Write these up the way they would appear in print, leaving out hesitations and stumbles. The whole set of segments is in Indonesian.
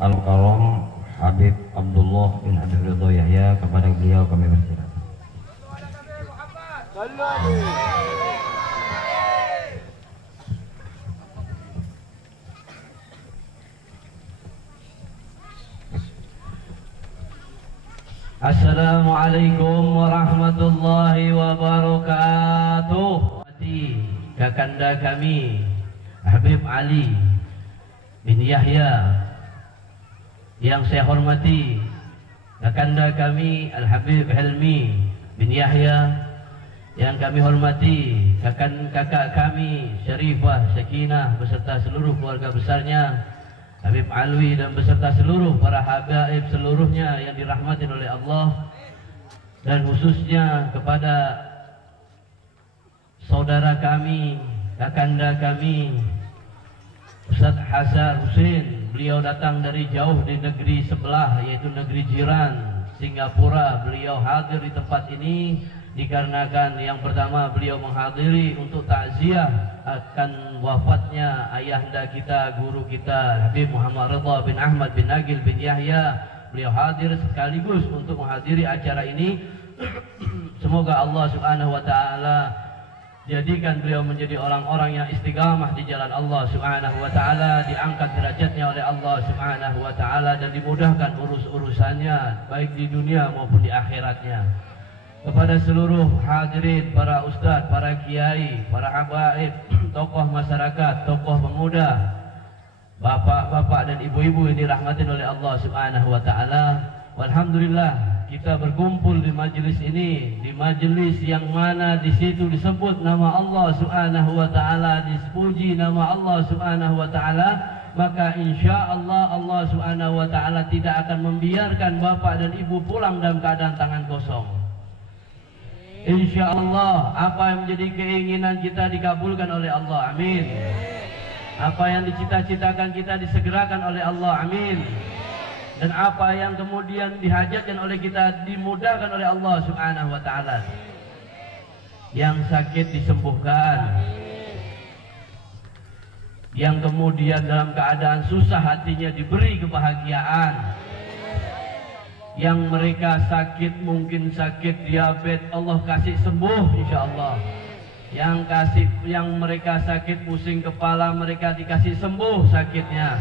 Al-Karam Habib Abdullah bin Habib Ridho Yahya, kepada beliau kami bersilakan. Assalamualaikum warahmatullahi wabarakatuh. Kakanda kami Habib Ali bin Yahya, yang saya hormati kakanda kami Al-Habib Helmi bin Yahya, yang kami hormati kakak kami Syarifah Sakinah beserta seluruh keluarga besarnya, Habib Alwi dan beserta seluruh para habaib seluruhnya yang dirahmati oleh Allah, dan khususnya kepada saudara kami, kakanda kami Ustaz Hasan Husin. Beliau datang dari jauh di negeri sebelah, yaitu negeri jiran Singapura. Beliau hadir di tempat ini dikarenakan yang pertama beliau menghadiri untuk takziah akan wafatnya ayahanda kita, guru kita Habib Muhammad Ridha bin Ahmad bin Nagil bin Yahya. Beliau hadir sekaligus untuk menghadiri acara ini. Semoga Allah Subhanahu wa taala jadikan beliau menjadi orang-orang yang istiqamah di jalan Allah Subhanahu wa taala, diangkat derajatnya oleh Allah Subhanahu wa taala, dan dimudahkan urus-urusannya baik di dunia maupun di akhiratnya. Kepada seluruh hadirin, para ustadz, para kiai, para habaib, tokoh masyarakat, tokoh pemuda, bapak-bapak dan ibu-ibu yang dirahmati oleh Allah Subhanahu wa taala. Alhamdulillah kita berkumpul di majelis ini, di majelis yang mana di situ disebut nama Allah Subhanahu wa taala, dipuji nama Allah Subhanahu wa taala, maka insya Allah Allah Subhanahu wa taala tidak akan membiarkan bapak dan ibu pulang dalam keadaan tangan kosong. Insya Allah apa yang menjadi keinginan kita dikabulkan oleh Allah, amin. Apa yang dicita-citakan kita disegerakan oleh Allah, amin. Dan apa yang kemudian dihajatkan oleh kita dimudahkan oleh Allah Subhanahu wa taala. Yang sakit disembuhkan, yang kemudian dalam keadaan susah hatinya diberi kebahagiaan, yang mereka sakit, mungkin sakit diabetes, Allah kasih sembuh insyaallah. Yang mereka sakit pusing kepala, mereka dikasih sembuh sakitnya.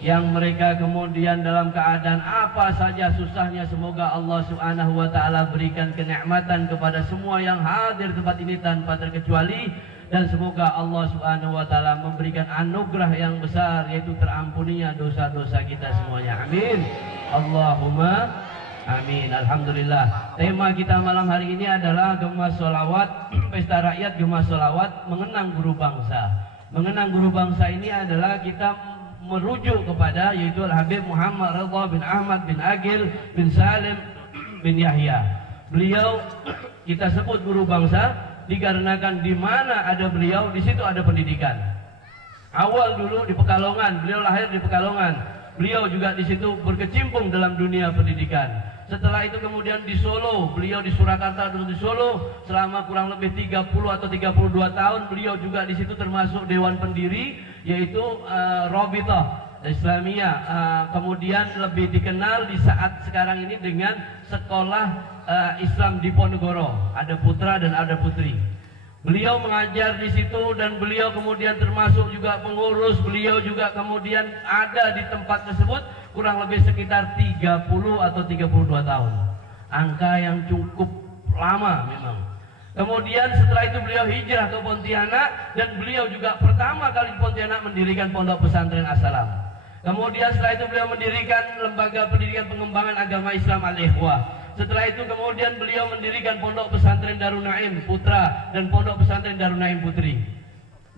Yang mereka kemudian dalam keadaan apa saja susahnya, semoga Allah Subhanahu wa taala berikan kenikmatan kepada semua yang hadir tempat ini tanpa terkecuali, dan semoga Allah Subhanahu wa taala memberikan anugerah yang besar, yaitu terampuninya dosa-dosa kita semuanya, amin. Allahumma amin. Alhamdulillah. Tema kita malam hari ini adalah Gemas Sholawat, pesta rakyat Gemas Sholawat mengenang guru bangsa. Mengenang guru bangsa ini adalah kita merujuk kepada yaitu Al-Habib Muhammad Ridha bin Ahmad bin Agil bin Salim bin Yahya. Beliau kita sebut guru bangsa dikarenakan di mana ada beliau, di situ ada pendidikan. Awal dulu di Pekalongan, beliau lahir di Pekalongan. Beliau juga di situ berkecimpung dalam dunia pendidikan. Setelah itu kemudian di Solo, beliau di Surakarta dulu di Solo selama kurang lebih 30 atau 32 tahun. Beliau juga di situ termasuk dewan pendiri, yaitu Rabithah Islamiyah. Kemudian lebih dikenal di saat sekarang ini dengan sekolah Islam Diponegoro. Ada putra dan ada putri. Beliau mengajar di situ dan beliau kemudian termasuk juga pengurus. Beliau juga kemudian ada di tempat tersebut kurang lebih sekitar 30 atau 32 tahun. Angka yang cukup lama memang. Kemudian setelah itu beliau hijrah ke Pontianak, dan beliau juga pertama kali di Pontianak mendirikan pondok pesantren As-Salam. Kemudian setelah itu beliau mendirikan lembaga pendidikan pengembangan agama Islam Al-Ikhwah. Setelah itu kemudian beliau mendirikan pondok pesantren Darun Naim Putra dan pondok pesantren Darun Naim Putri.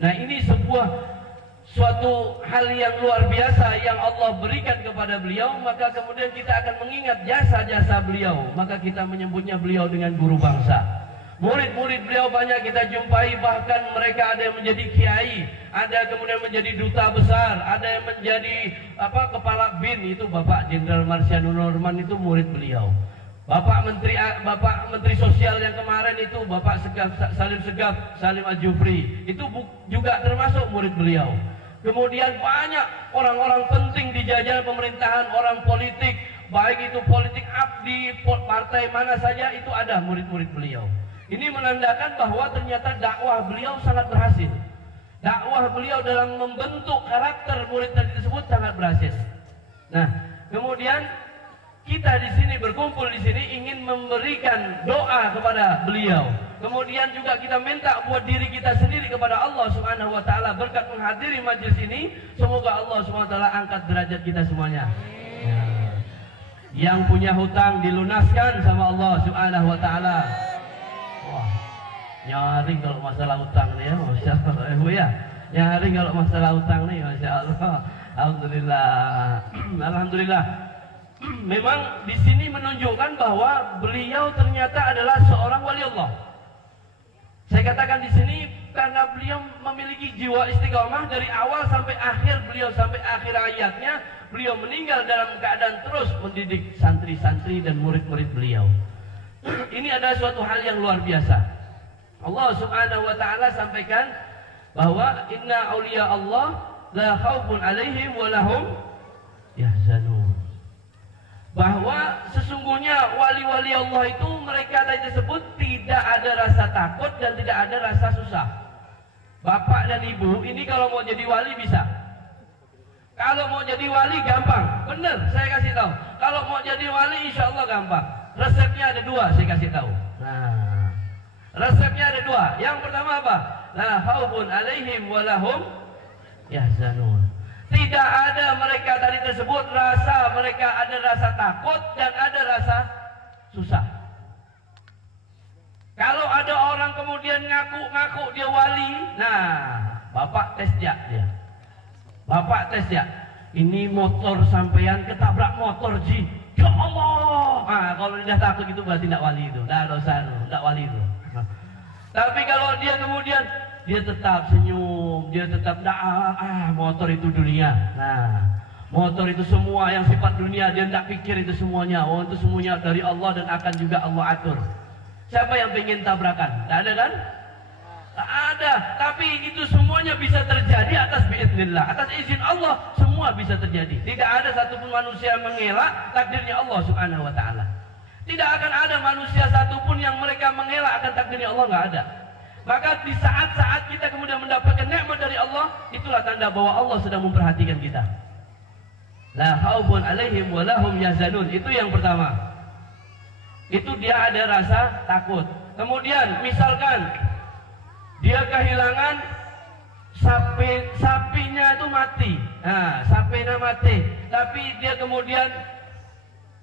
Nah, ini suatu hal yang luar biasa yang Allah berikan kepada beliau, maka kemudian kita akan mengingat jasa-jasa beliau, maka kita menyebutnya beliau dengan guru bangsa. Murid-murid beliau banyak kita jumpai, bahkan mereka ada yang menjadi kiai, ada kemudian menjadi duta besar, ada yang menjadi kepala BIN, itu Bapak Jenderal Marsiano Norman itu murid beliau. Bapak Menteri Sosial yang kemarin itu Bapak Salim Segaf, Salim Al-Jufri, itu juga termasuk murid beliau. Kemudian banyak orang-orang penting di jajaran pemerintahan, orang politik, baik itu politik abdi, partai mana saja, itu ada murid-murid beliau. Ini menandakan bahwa ternyata dakwah beliau sangat berhasil. Dakwah beliau dalam membentuk karakter murid tadi tersebut sangat berhasil. Nah, kemudian kita di sini berkumpul di sini ingin memberikan doa kepada beliau. Kemudian juga kita minta buat diri kita sendiri kepada Allah Subhanahu wa taala berkat menghadiri majelis ini, semoga Allah Subhanahu wa taala angkat derajat kita semuanya. Yang punya hutang dilunaskan sama Allah Subhanahu wa taala. Wah, nyaring kalau masalah hutang nih ya, Masya Allah Ibu ya. Nyaring kalau masalah hutang nih, Masya Allah. Alhamdulillah. Alhamdulillah. Memang di sini menunjukkan bahwa beliau ternyata adalah seorang wali Allah. Saya katakan di sini karena beliau memiliki jiwa istiqomah dari awal sampai akhir beliau, sampai akhir hayatnya beliau meninggal dalam keadaan terus mendidik santri-santri dan murid-murid beliau. Ini adalah suatu hal yang luar biasa. Allah Subhanahu wa taala sampaikan bahwa inna auliya Allah la khaufun alaihim wa lahum yahzanun. Bahwa sesungguhnya wali-wali Allah itu mereka tadi disebut tidak ada rasa takut dan tidak ada rasa susah. Bapak dan ibu ini kalau mau jadi wali bisa. Kalau mau jadi wali gampang, bener saya kasih tahu. Kalau mau jadi wali insya Allah gampang. Resepnya ada dua, saya kasih tahu. Nah, resepnya ada dua. Yang pertama apa? La khaufun alaihim wa lahum yahzanun. Tidak ada mereka tadi tersebut rasa mereka ada rasa takut dan ada rasa susah. Kalau ada orang kemudian ngaku-ngaku dia wali, nah, bapak tes ya dia. Bapak tes ya. Ini motor sampean ketabrak motor ji. Ya Allah. Ah, kalau dia takut itu berarti tidak wali itu. Tidak dosa itu, tidak wali itu. Tapi kalau dia kemudian dia tetap senyum, dia tetap motor itu dunia. Nah, motor itu semua yang sifat dunia dia tidak pikir itu semuanya. Oh, itu semuanya dari Allah dan akan juga Allah atur. Siapa yang pengen tabrakan? Tidak ada kan? Tak ada. Tapi itu semuanya bisa terjadi atas biiznillah, atas izin Allah semua bisa terjadi. Tidak ada satupun manusia yang mengelak takdirnya Allah Subhanahu wa taala. Tidak akan ada manusia satupun yang mereka mengelak akan takdirnya Allah, nggak ada. Maka di saat-saat kita kemudian mendapatkan nikmat dari Allah, itulah tanda bahwa Allah sedang memperhatikan kita. La khaufun alaihim wa lahum yahzanun. Itu yang pertama. Itu dia ada rasa takut. Kemudian misalkan dia kehilangan sapinya itu mati. Nah, sapinya mati. Tapi dia kemudian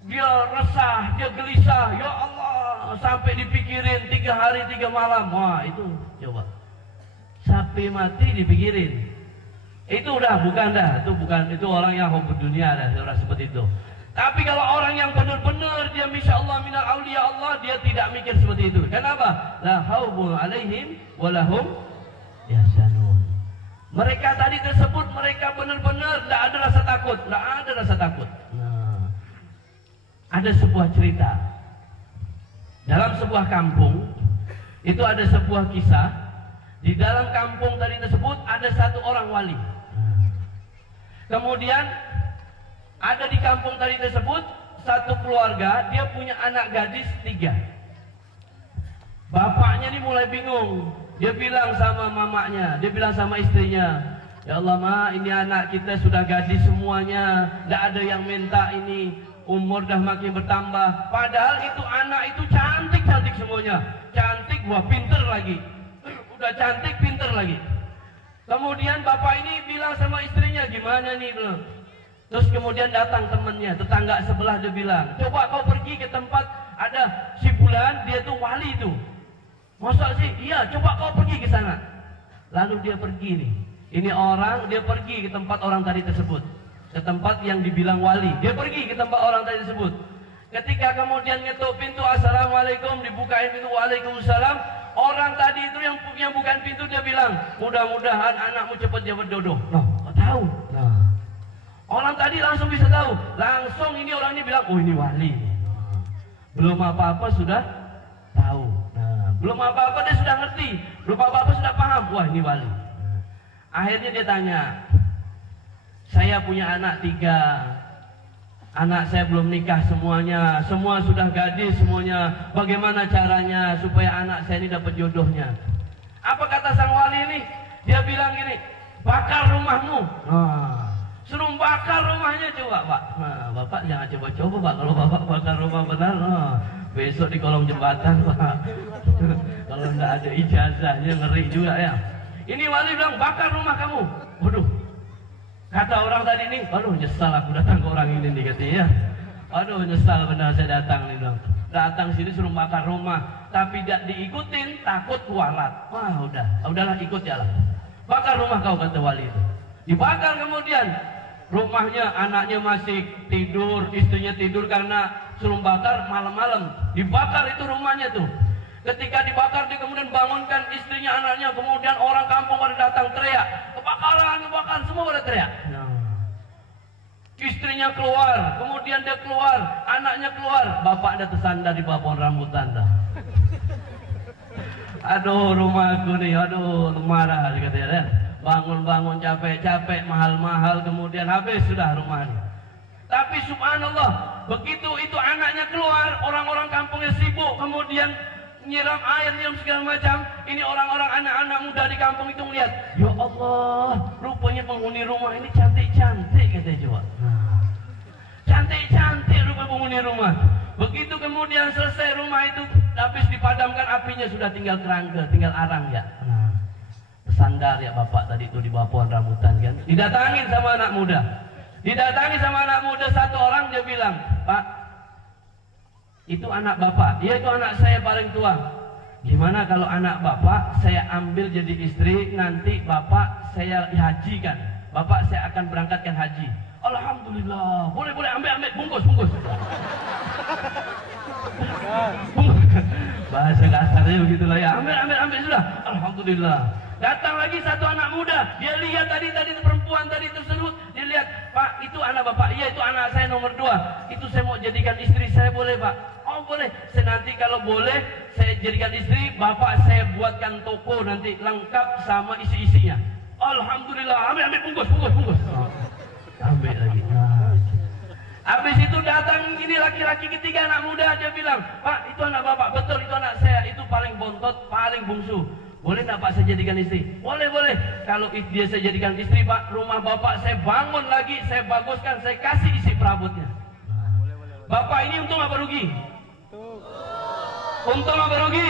dia resah, dia gelisah. Ya Allah, sampai dipikirin 3 hari 3 malam. Wah, itu coba. Sapi mati dipikirin. Itu udah bukan dah. Itu orang yang hobi dunia dah, orang seperti itu. Tapi kalau orang yang benar-benar dia Masya Allah minal auliya Allah, dia tidak mikir seperti itu. Kenapa? La khaufun alaihim wa lahum yahzanun. Mereka tadi tersebut mereka benar-benar tidak ada rasa takut, tidak ada rasa takut. Nah, ada sebuah cerita dalam sebuah kampung. Itu ada sebuah kisah. Di dalam kampung tadi tersebut ada satu orang wali. Kemudian ada di kampung tadi tersebut satu keluarga, dia punya anak gadis 3. Bapaknya ini mulai bingung. Dia bilang sama mamanya, dia bilang sama istrinya, ya Allah ma, ini anak kita sudah gadis semuanya, tidak ada yang minta ini, umur dah makin bertambah. Padahal itu anak itu cantik-cantik semuanya, cantik, wah pinter lagi, udah cantik pinter lagi. Kemudian bapak ini bilang sama istrinya, gimana nih bro? Terus kemudian datang temannya, tetangga sebelah, dia bilang, coba kau pergi ke tempat ada si Bulan, dia tuh wali itu. Masa sih? Iya, coba kau pergi ke sana. Lalu dia pergi nih. Ini orang, dia pergi ke tempat orang tadi tersebut. Ke tempat yang dibilang wali. Dia pergi ke tempat orang tadi tersebut. Ketika kemudian ngetuk pintu, assalamualaikum, dibukain pintu, waalaikumsalam. Orang tadi itu yang bukan pintu, dia bilang, mudah-mudahan anakmu cepat dia berjodoh. Loh, kau tahu? Nah, orang tadi langsung bisa tahu. Langsung ini orang ini bilang, oh ini wali. Belum apa-apa sudah tahu. Nah, belum apa-apa dia sudah ngerti. Belum apa-apa sudah paham. Wah ini wali. Akhirnya dia tanya, Saya punya anak 3. Anak saya belum nikah semuanya. Semua sudah gadis semuanya. Bagaimana caranya supaya anak saya ini dapat jodohnya? Apa kata sang wali ini? Dia bilang gini, bakar rumahmu. Suruh bakar rumahnya coba Pak. Nah, Bapak jangan coba-coba Pak. Kalau Bapak bakar rumah benar, besok di kolong jembatan Pak. Kalau nggak ada ijazahnya ngeri juga ya. Ini wali bilang bakar rumah kamu. Waduh. Kata orang tadi nih, waduh nyesal aku datang ke orang ini nih katanya. Waduh nyesal benar saya datang nih bilang. Datang sini suruh bakar rumah, tapi tidak diikutin takut kualat. Wah udahlah ikut ya lah. Bakar rumah kau kata wali itu. Dibakar kemudian. Rumahnya anaknya masih tidur, istrinya tidur karena suruh bakar malam-malam. Dibakar itu rumahnya tuh. Ketika dibakar dia kemudian bangunkan istrinya, anaknya, kemudian orang kampung pada datang teriak, kebakaran, kebakaran, semua pada teriak. Istrinya keluar, kemudian dia keluar, anaknya keluar, bapak ada tersandar di bawah pohon rambutan dah. Aduh rumahku nih, aduh marah katanya. Bangun-bangun capek-capek, mahal-mahal, kemudian habis sudah rumahnya. Tapi subhanallah, begitu itu anaknya keluar, orang-orang kampungnya sibuk, kemudian nyiram air, nyiram segala macam. Ini orang-orang anak-anak muda di kampung itu melihat, ya Allah, rupanya penghuni rumah ini cantik-cantik katanya coba. Cantik-cantik rupa penghuni rumah. Begitu kemudian selesai rumah itu, habis dipadamkan apinya, sudah tinggal kerangka, tinggal arang ya. Sandar ya bapak tadi itu di bawah pohon rambutan kan. Didatangin sama anak muda. Didatangi sama anak muda satu orang, dia bilang, Pak, itu anak bapak. Ya itu anak saya paling tua. Gimana kalau anak bapak saya ambil jadi istri, nanti bapak saya hajikan. Bapak saya akan berangkatkan haji. Alhamdulillah. Boleh ambil bungkus. Bahasa kasarnya begitulah ya. Ambil sudah. Alhamdulillah. Datang lagi satu anak muda, dia lihat tadi perempuan tadi tersebut, dia lihat, Pak itu anak bapak, iya itu anak saya nomor 2, itu saya mau jadikan istri saya boleh Pak? Oh boleh, saya nanti kalau boleh saya jadikan istri, bapak saya buatkan toko nanti lengkap sama isi-isinya. Alhamdulillah, ambil bungkus. Ambil lagi. Habis itu datang ini laki-laki ketiga anak muda, dia bilang, Pak itu anak bapak, betul itu anak saya, itu paling bontot, paling bungsu. Boleh enggak Pak saya jadikan istri? Boleh. Kalau dia saya jadikan istri Pak, rumah bapak saya bangun lagi, saya baguskan, saya kasih isi perabotnya. Bapak ini untung apa rugi? Untung apa rugi?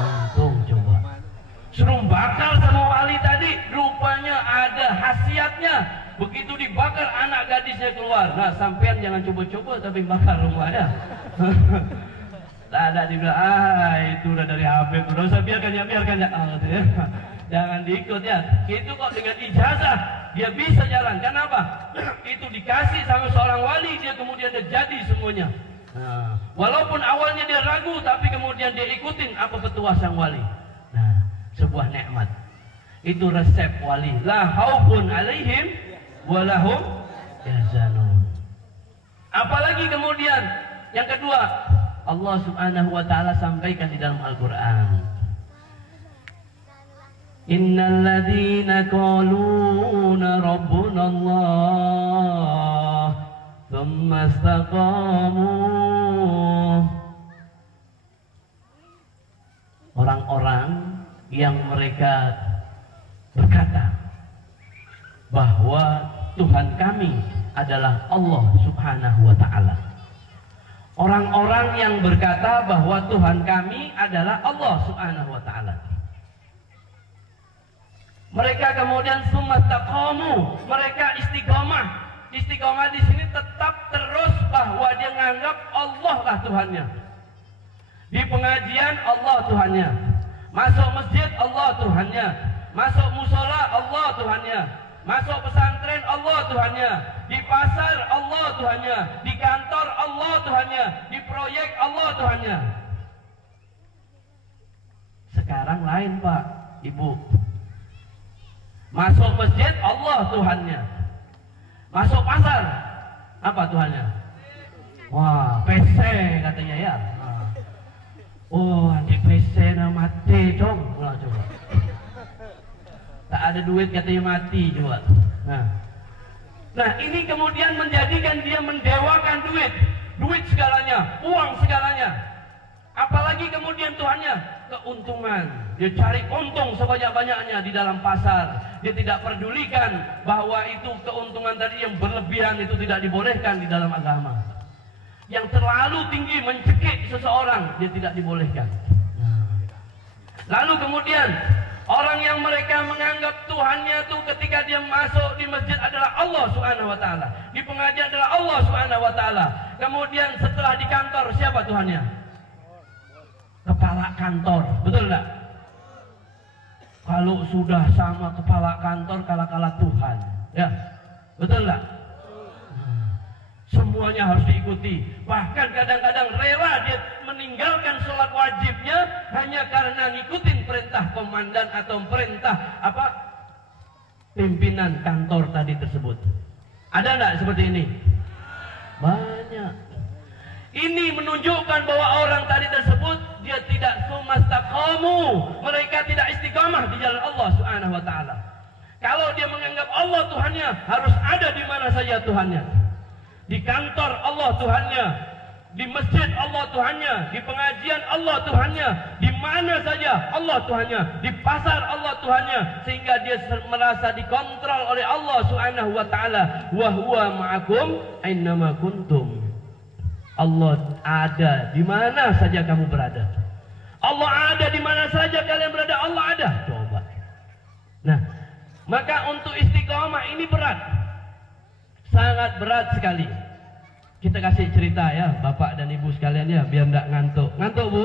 Untung coba. Suruh bakar sama wali tadi, rupanya ada khasiatnya. Begitu dibakar anak gadisnya keluar. Nah sampean jangan coba-coba tapi bakar rumahnya. Ada dibilang, itu udah dari Habib, udah usah biarkan ya. Jangan diikut ya. Itu kok dengan ijazah dia bisa jalan. Kenapa? Itu dikasih sama seorang wali, dia kemudian dia jadi semuanya. Walaupun awalnya dia ragu, tapi kemudian dia ikutin apa petua sang wali. Nah, sebuah nikmat. Itu resep wali. La haufun alaihim walahum yahzanun. Apalagi kemudian yang kedua, Allah subhanahu wa ta'ala sampaikan di dalam Al-Quran, Innal ladhina qaluna rabbuna Allah thumma istaqamu. Orang-orang yang mereka berkata bahwa Tuhan kami adalah Allah subhanahu wa ta'ala. Orang-orang yang berkata bahwa Tuhan kami adalah Allah subhanahu wa ta'ala. Mereka kemudian sumastaqamu, mereka istiqomah. Istiqomah di sini tetap terus bahwa dia menganggap Allah lah Tuhannya. Di pengajian Allah Tuhannya. Masuk masjid Allah Tuhannya. Masuk musola Allah Tuhannya. Masuk pesantren Allah Tuhannya, di pasar Allah Tuhannya, di kantor Allah Tuhannya, di proyek Allah Tuhannya. Sekarang lain Pak, Ibu. Masuk masjid Allah Tuhannya. Masuk pasar apa Tuhannya? Wah, PC katanya ya. Oh, di PC na mati dong. Coba. Tak ada duit katanya mati coba. Nah, Nah, ini kemudian menjadikan dia mendewakan duit. Duit segalanya, uang segalanya. Apalagi kemudian Tuhannya keuntungan. Dia cari untung sebanyak-banyaknya di dalam pasar. Dia tidak pedulikan bahwa itu keuntungan tadi yang berlebihan itu tidak dibolehkan di dalam agama. Yang terlalu tinggi mencekik seseorang, dia tidak dibolehkan. Lalu kemudian orang yang mereka menganggap Tuhannya itu ketika dia masuk di masjid adalah Allah Subhanahu wa taala, di pengajian adalah Allah Subhanahu wa taala. Kemudian setelah di kantor siapa Tuhannya? Kepala kantor, betul enggak? Kalau sudah sama kepala kantor kalah-kalah Tuhan, ya. Betul enggak? Semuanya harus diikuti. Bahkan kadang-kadang rela dia meninggalkan sholat wajibnya hanya karena ngikutin perintah komandan atau perintah pimpinan kantor tadi tersebut. Ada enggak seperti ini? Banyak. Ini menunjukkan bahwa orang tadi tersebut dia tidak sumastaqamu. Mereka tidak istiqamah di jalan Allah Subhanahu wa taala. Kalau dia menganggap Allah Tuhannya, harus ada di mana saja Tuhannya. Di kantor Allah Tuhannya, di masjid Allah Tuhannya, di pengajian Allah Tuhannya, di mana saja Allah Tuhannya, di pasar Allah Tuhannya, sehingga dia merasa dikontrol oleh Allah Subhanahu wa taala. Wa huwa ma'akum ainnama kuntum. Allah ada di mana saja kamu berada. Allah ada di mana saja kalian berada, Allah ada. Coba. Nah, maka untuk istiqomah ini berat. Sangat berat sekali. Kita kasih cerita ya, Bapak dan Ibu sekalian ya, biar enggak ngantuk. Ngantuk, Bu?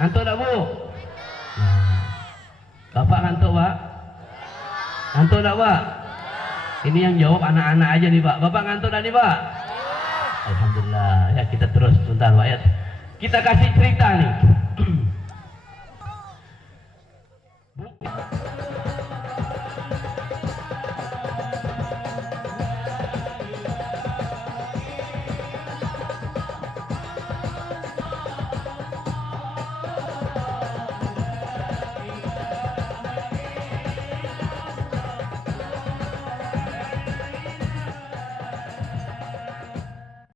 Ngantuk enggak, Bu? Nah, Bapak ngantuk, Pak? Ngantuk enggak, Pak? Ini yang jawab anak-anak aja nih, Pak. Bapak ngantuk enggak nih, Pak? Alhamdulillah. Ya, kita terus sebentar, Pak ya. Kita kasih cerita nih.